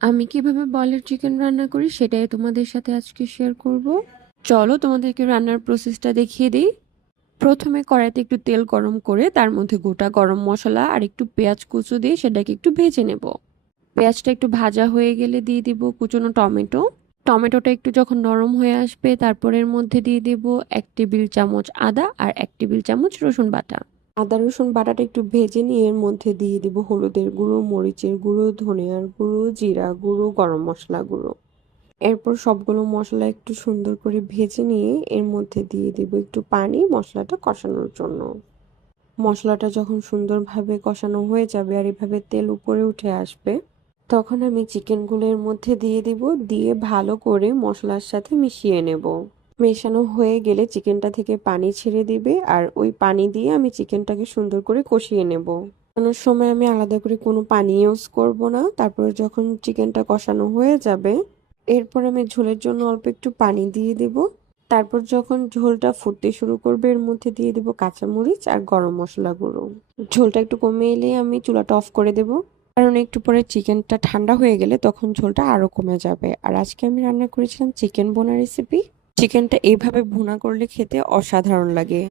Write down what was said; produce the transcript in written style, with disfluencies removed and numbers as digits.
আমি কিভাবে boiler chicken রান্না করি সেটাই তোমাদের সাথে আজকে শেয়ার করব। চলো তোমাদেরকে রান্নার প্রসেসটা দেখিয়ে দিই। প্রথমে কড়াইতে একটু তেল গরম করে তার মধ্যে গোটা গরম মশলা আর একটু পেঁয়াজ কুচো দিয়ে সেটাকে একটু ভেজে নেব। পেঁয়াজটা একটু ভাজা হয়ে গেলে দিয়ে দিব কুচনো টমেটো। টমেটোটা একটু যখন নরম হয়ে আসবে তারপর এর মধ্যে দিয়ে দিব 1 টেবিল চামচ আদা আর 1 টেবিল চামচ রসুন বাটা। আদা রসুন বাটাটা একটু ভেজে নিয়ে এর মধ্যে দিয়ে দিব হলুদের গুঁড়ো, মরিচের গুঁড়ো, ধনিয়ার গুঁড়ো, জিরা গুঁড়ো, গরম মশলা গুঁড়ো। এরপর সবগুলো মশলা একটু সুন্দর করে ভেজে নিয়ে এর মধ্যে দিয়ে দিব একটু পানি মশলাটা কষানোর জন্য। মশলাটা যখন সুন্দরভাবে কষানো হয়ে যাবে আর এভাবে তেল উপরে উঠে আসবে, তখন আমি চিকেনগুলো এর মধ্যে দিয়ে দিব, দিয়ে ভালো করে মশলার সাথে মিশিয়ে নেব। মেশানো হয়ে গেলে চিকেনটা থেকে পানি ছেড়ে দিবে আর ওই পানি দিয়ে আমি চিকেনটাকে সুন্দর করে কষিয়ে নেব। কষানোর সময় আমি আলাদা করে কোনো পানি ইউজ করব না। তারপরে যখন চিকেনটা কষানো হয়ে যাবে, এরপর আমি ঝোলের জন্য অল্প একটু পানি দিয়ে দেব। তারপর যখন ঝোলটা ফুটতে শুরু করবে এর মধ্যে দিয়ে দেব কাঁচামরিচ আর গরম মশলা গুঁড়ো। ঝোলটা একটু কমে এলে আমি চুলাটা অফ করে দেব, কারণ একটু পরে চিকেনটা ঠান্ডা হয়ে গেলে তখন ঝোলটা আরো কমে যাবে। আর আজকে আমি রান্না করেছিলাম চিকেন বোনা রেসিপি। চিকেনটা এইভাবে ভুনা করলে খেতে অসাধারণ লাগে।